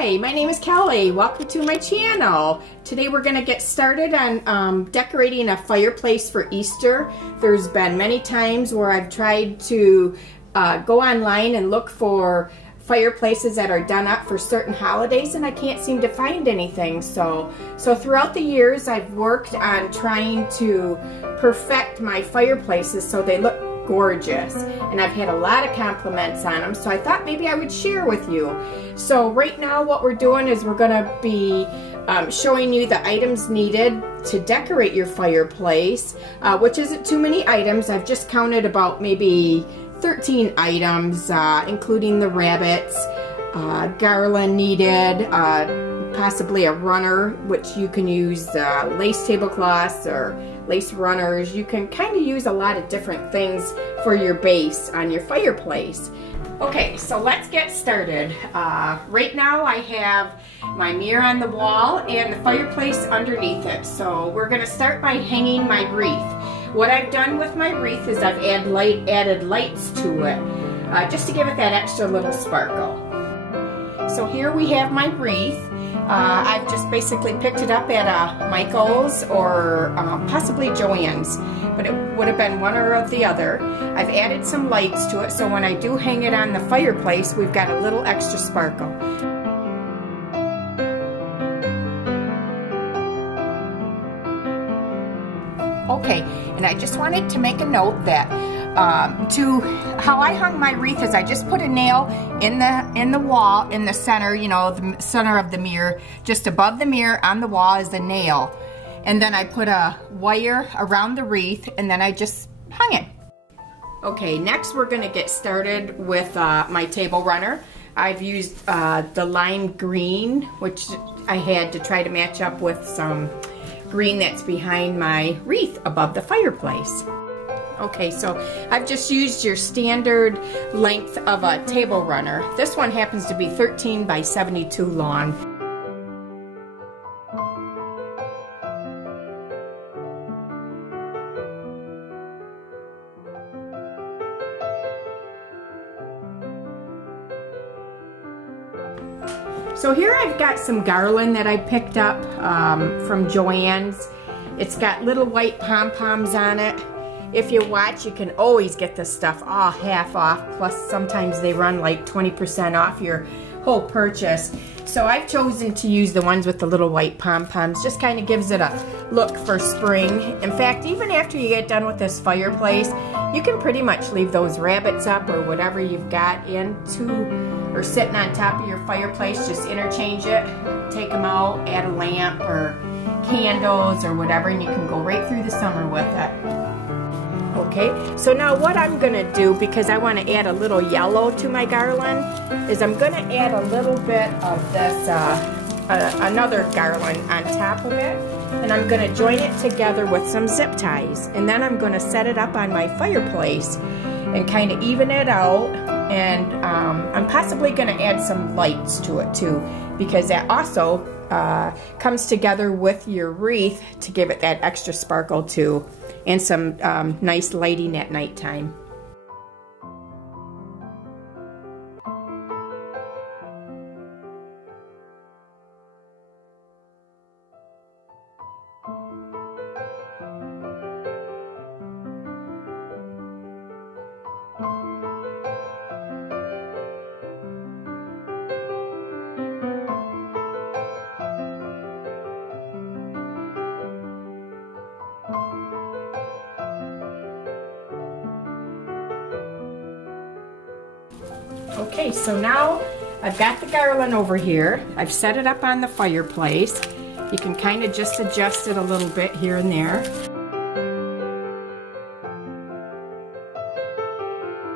Hi, my name is Kelly. Welcome to my channel. Today we're going to get started on decorating a fireplace for Easter. There's been many times where I've tried to go online and look for fireplaces that are done up for certain holidays, and I can't seem to find anything. So throughout the years I've worked on trying to perfect my fireplaces so they look gorgeous, and I've had a lot of compliments on them, so I thought maybe I would share with you. So right now what we're doing is we're going to be showing you the items needed to decorate your fireplace, which isn't too many items. I've just counted about maybe 13 items, including the rabbits, garland needed, possibly a runner, which you can use lace tablecloths or lace runners. You can kind of use a lot of different things for your base on your fireplace. Okay, so let's get started. Right now I have my mirror on the wall and the fireplace underneath it. So we're going to start by hanging my wreath. What I've done with my wreath is I've added lights to it, just to give it that extra little sparkle. So here we have my wreath. I've just basically picked it up at Michael's or possibly Joann's, but it would have been one or the other. I've added some lights to it, so when I do hang it on the fireplace, we've got a little extra sparkle. Okay, and I just wanted to make a note that to how I hung my wreath is I just put a nail in the wall in the center, you know, the center of the mirror. Just above the mirror on the wall is the nail, and then I put a wire around the wreath, and then I just hung it. Okay, next we're going to get started with my table runner. I've used the lime green, which I had to try to match up with some green that's behind my wreath above the fireplace. Okay, so I've just used your standard length of a table runner. This one happens to be 13 by 72 long. So here I've got some garland that I picked up from Joann's. It's got little white pom-poms on it. If you watch, you can always get this stuff all half off, plus sometimes they run like 20% off your whole purchase. So I've chosen to use the ones with the little white pom-poms. Just kind of gives it a look for spring. In fact, even after you get done with this fireplace, you can pretty much leave those rabbits up or whatever you've got or sitting on top of your fireplace. Just interchange it, take them out, add a lamp or candles or whatever, and you can go right through the summer with it. Okay, so now what I'm going to do, because I want to add a little yellow to my garland, is I'm going to add a little bit of this, another garland on top of it, and I'm going to join it together with some zip ties, and then I'm going to set it up on my fireplace and kind of even it out, and I'm possibly going to add some lights to it too, because that also comes together with your wreath to give it that extra sparkle too, and some nice lighting at nighttime. Okay, so now I've got the garland over here. I've set it up on the fireplace. You can kind of just adjust it a little bit here and there.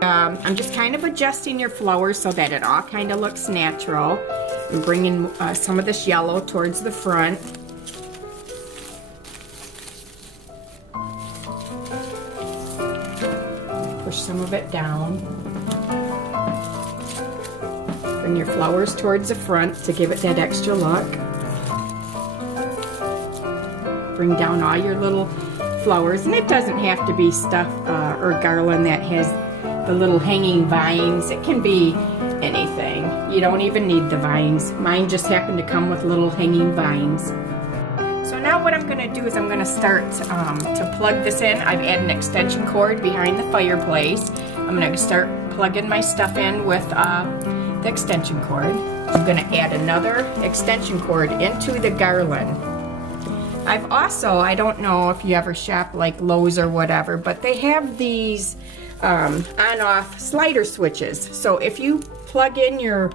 I'm just kind of adjusting your flowers so that it all kind of looks natural. I'm bringing some of this yellow towards the front. Push some of it down. Bring your flowers towards the front to give it that extra look. Bring down all your little flowers, and it doesn't have to be stuff or garland that has the little hanging vines. It can be anything. You don't even need the vines. Mine just happened to come with little hanging vines. So now what I'm going to do is I'm going to start to plug this in. I've added an extension cord behind the fireplace. I'm going to start plugging my stuff in with the extension cord. I'm going to add another extension cord into the garland. I've also, I don't know if you ever shop like Lowe's or whatever, but they have these on-off slider switches. So if you plug in your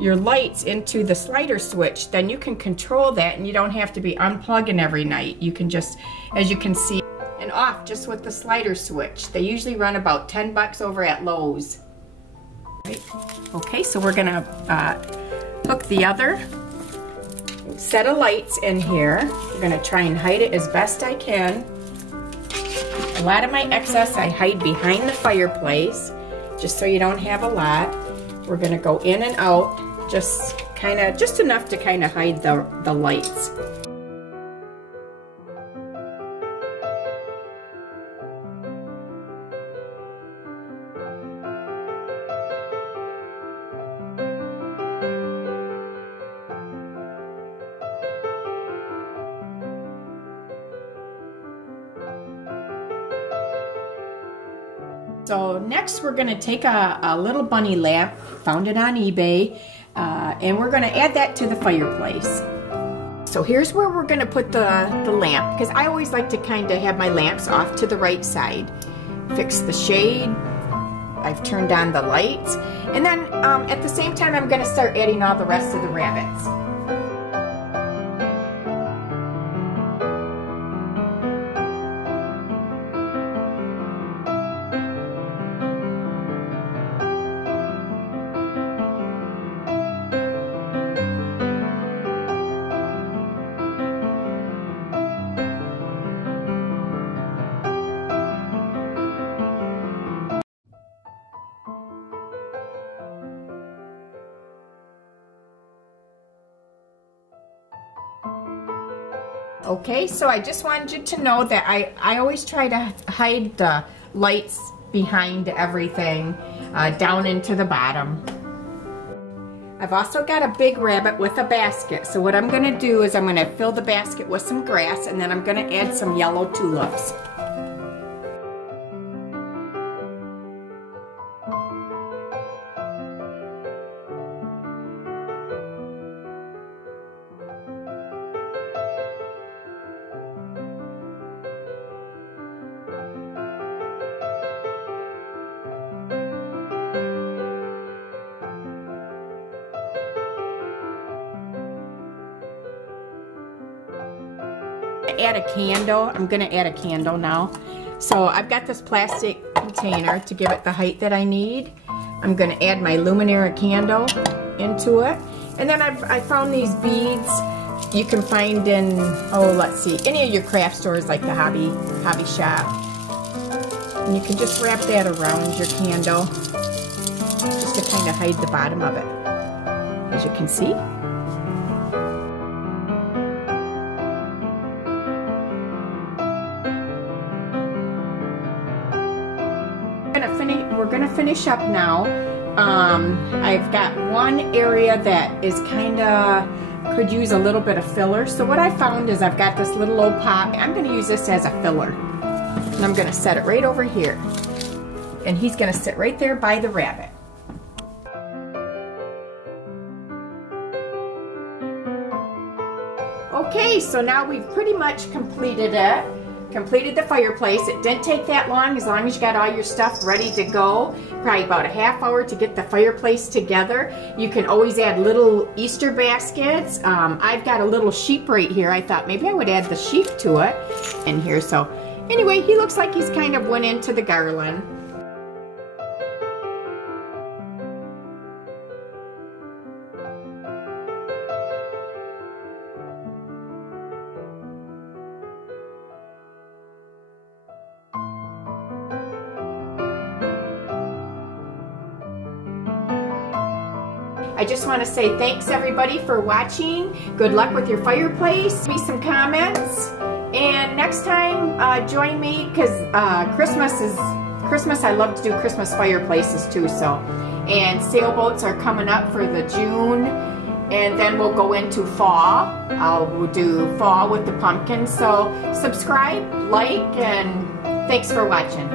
lights into the slider switch, then you can control that and you don't have to be unplugging every night. You can just, as you can see, and off just with the slider switch. They usually run about 10 bucks over at Lowe's. Right. Okay, so we're gonna hook the other set of lights in here. I'm gonna try and hide it as best I can. A lot of my excess I hide behind the fireplace, just so you don't have a lot. We're gonna go in and out, just enough to kind of hide the lights. So next we're going to take a little bunny lamp, found it on eBay, and we're going to add that to the fireplace. So here's where we're going to put the lamp, because I always like to kind of have my lamps off to the right side. Fix the shade, I've turned on the lights, and then at the same time I'm going to start adding all the rest of the rabbits. Okay, so I just wanted you to know that I always try to hide the lights behind everything down into the bottom. I've also got a big rabbit with a basket, so what I'm going to do is I'm going to fill the basket with some grass, and then I'm going to add some yellow tulips. Add a candle. I'm going to add a candle now. So I've got this plastic container to give it the height that I need. I'm going to add my Luminara candle into it. And then I found these beads you can find in, oh, let's see, any of your craft stores like the Hobby Shop. And you can just wrap that around your candle just to kind of hide the bottom of it, as you can see. We're gonna finish up now. I've got one area that is could use a little bit of filler. So what I found is I've got this little old pot. I'm gonna use this as a filler. And I'm gonna set it right over here. And he's gonna sit right there by the rabbit. Okay, so now we've pretty much completed it. Completed the fireplace. It didn't take that long as you got all your stuff ready to go. Probably about a half hour to get the fireplace together. You can always add little Easter baskets. I've got a little sheep right here. I thought maybe I would add the sheep to it in here. So anyway, he looks like he's kind of went into the garland. I just want to say thanks everybody for watching. Good luck with your fireplace. Leave me some comments. And next time, join me because Christmas, I love to do Christmas fireplaces too. So and sailboats are coming up for the June, and then we'll go into fall. We'll do fall with the pumpkins. So subscribe, like, and thanks for watching.